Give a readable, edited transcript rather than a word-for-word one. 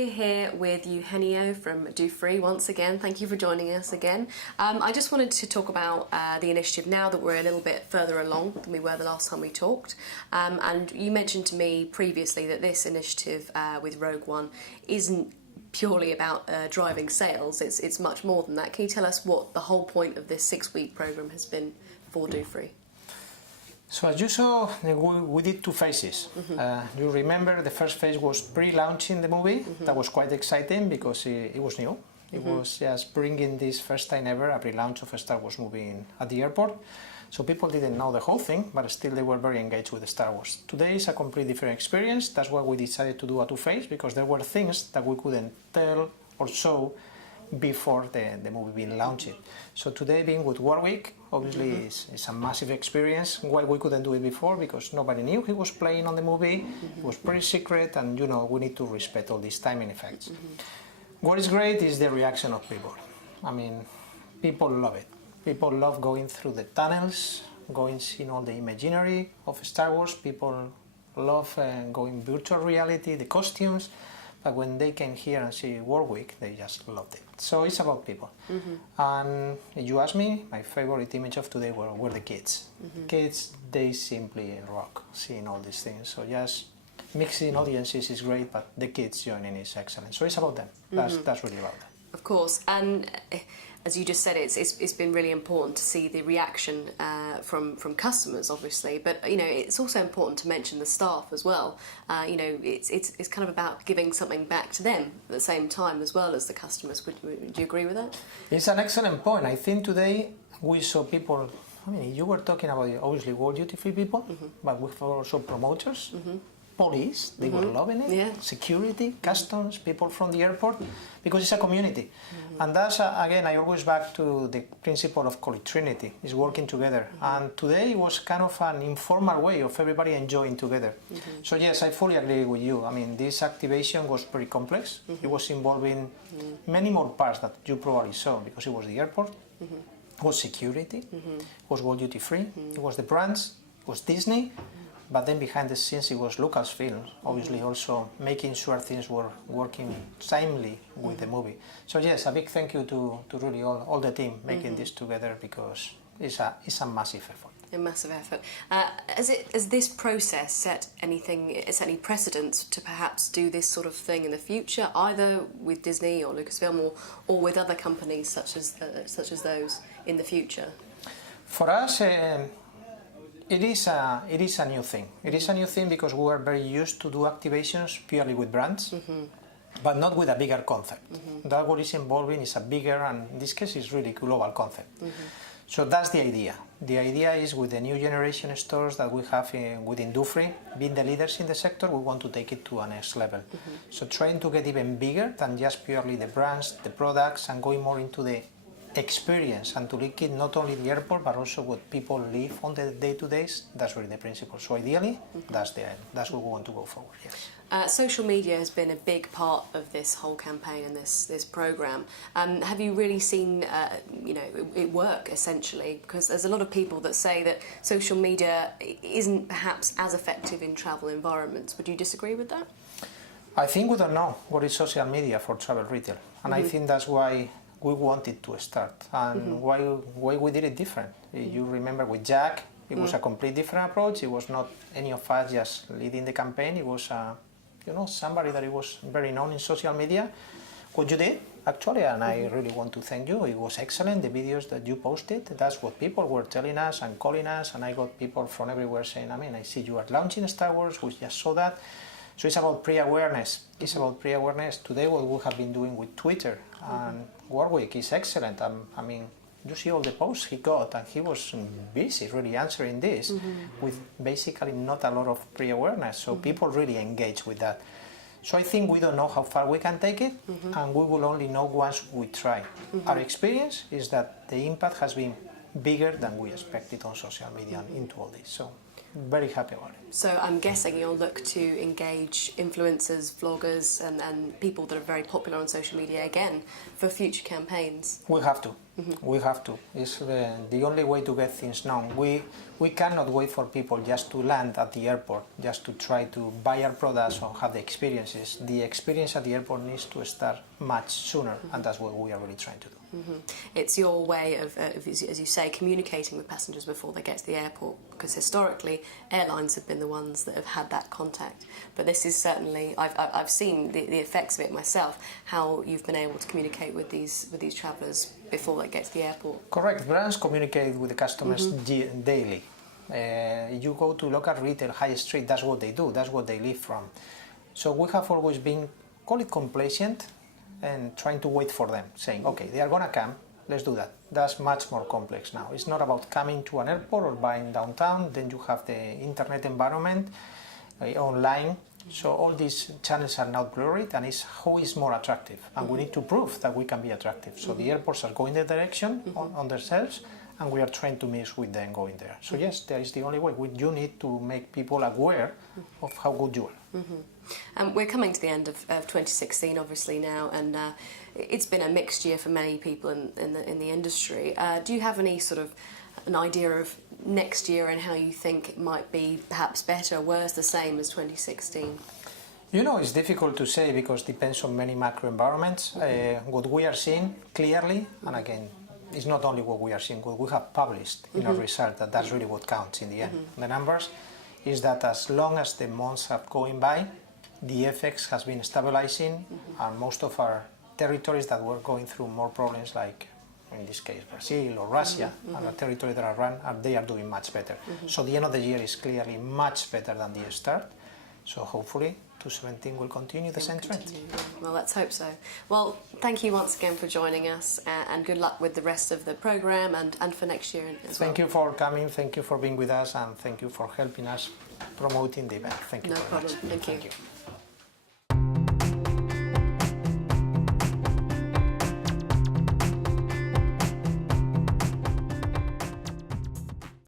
we're here with Eugenio from Dufry once again. Thank you for joining us again. I just wanted to talk about the initiative now that we're a little bit further along than we were the last time we talked. And you mentioned to me previously that this initiative with Rogue One isn't purely about driving sales. It's much more than that. Can you tell us what the whole point of this 6-week program has been for Dufry? So as you saw, we did 2 phases. You remember the first phase was pre-launching the movie. That was quite exciting because it was new. It was just bringing this first time ever a pre-launch of a Star Wars movie at the airport. So people didn't know the whole thing, but still they were very engaged with the Star Wars. Today is a completely different experience. That's why we decided to do a 2-phase, because there were things that we couldn't tell or show before the movie being launched. So today, being with Warwick, obviously is a massive experience. Why we couldn't do it before? Because nobody knew he was playing on the movie. It was pretty secret, and you know, we need to respect all these timing effects. What is great is the reaction of people. I mean, people love it. People love going through the tunnels, seeing all the imaginary of Star Wars. People love going virtual reality, the costumes. But when they came here and see Warwick, they just loved it. So it's about people. And if you ask me, my favorite image of today were the kids. Kids, they simply rock seeing all these things. So just mixing audiences is great, but the kids joining is excellent. So it's about them. That's really about them. Of course, and as you just said, it's been really important to see the reaction from customers, obviously. But you know, it's also important to mention the staff as well. You know, it's kind of about giving something back to them at the same time as well as the customers. Would you agree with that? It's an excellent point. I think today we saw people. I mean, you were talking about obviously World Duty Free people, but we've also promoters. Police, they were loving it, security, customs, people from the airport, because it's a community. And that's, again, I always back to the principle of Holy Trinity, is working together. And today was kind of an informal way of everybody enjoying together. So yes, I fully agree with you. I mean, this activation was pretty complex. It was involving many more parts that you probably saw, because it was the airport, it was security, it was World Duty Free, it was the brands, it was Disney. But then behind the scenes it was Lucasfilm, obviously also making sure things were working timely with the movie. So yes, a big thank you to really all the team making this together, because it's a massive effort. A massive effort. Has this process set any precedents to perhaps do this sort of thing in the future, either with Disney or Lucasfilm or with other companies such as those in the future? For us, it is a new thing. It is a new thing because we are very used to do activations purely with brands, but not with a bigger concept. That what is involving is a bigger, and in this case is really global concept. So that's the idea. The idea is with the new generation stores that we have within Dufry, being the leaders in the sector, we want to take it to a next level. So trying to get even bigger than just purely the brands, the products, and going more into the experience and to link it not only the airport but also what people live on the day-to-days. That's really the principle. So ideally, that's what we want to go forward. Yes. Social media has been a big part of this whole campaign and this program. Have you really seen it work essentially? Because there's a lot of people that say that social media isn't perhaps as effective in travel environments. Would you disagree with that? I think we don't know what is social media for travel retail, and I think that's why we wanted to start, and why we did it different. You remember with Jack, it was a completely different approach. It was not any of us just leading the campaign. It was somebody that it was very known in social media. What you did, actually, and I really want to thank you. It was excellent, the videos that you posted. That's what people were telling us and calling us, and I got people from everywhere saying, I mean, I see you are launching Star Wars, we just saw that. So it's about pre-awareness. It's about pre-awareness. Today what we have been doing with Twitter and Warwick is excellent. I mean, you see all the posts he got, and he was busy really answering this with basically not a lot of pre-awareness. So people really engage with that. So I think we don't know how far we can take it, and we will only know once we try. Our experience is that the impact has been bigger than we expected on social media and into all this. So very happy about it. So I'm guessing you'll look to engage influencers, vloggers and people that are very popular on social media again for future campaigns. We have to. We have to. It's the only way to get things known. We cannot wait for people just to land at the airport, just to try to buy our products or have the experiences. The experience at the airport needs to start much sooner, and that's what we are really trying to do. It's your way of, as you say, communicating with passengers before they get to the airport, because historically airlines have been the ones that have had that contact. But this is certainly, I've seen the effects of it myself, how you've been able to communicate with these travellers before they get to the airport. Correct. Brands communicate with the customers daily. You go to local retail, high street, that's what they do, that's what they live from. So we have always been, call it complacent, and trying to wait for them, saying, okay, they are gonna come, let's do that. That's much more complex now. It's not about coming to an airport or buying downtown, then you have the internet environment, online. So all these channels are now blurred, and it's who is more attractive. And we need to prove that we can be attractive. So the airports are going the direction on themselves, and we are trying to mix with them going there. So yes, that is the only way. You need to make people aware of how good you are. We're coming to the end of 2016, obviously now, and it's been a mixed year for many people in the industry. Do you have any sort of an idea of next year and how you think it might be perhaps better, worse, the same as 2016? You know, it's difficult to say because it depends on many macro environments. What we are seeing clearly, and again, it's not only what we are seeing, what we have published in our result, that's really what counts in the end. The numbers is that as long as the months are going by, the FX has been stabilizing, and most of our territories that were going through more problems, like in this case Brazil or Russia, and the territory that are run, they are doing much better. So the end of the year is clearly much better than the start. So hopefully 2017 will continue the same trend. Well, let's hope so. Well, thank you once again for joining us, and good luck with the rest of the programme and for next year as well. Thank you for coming, thank you for being with us, and thank you for helping us promoting the event. Thank you very much. No problem. Thank you.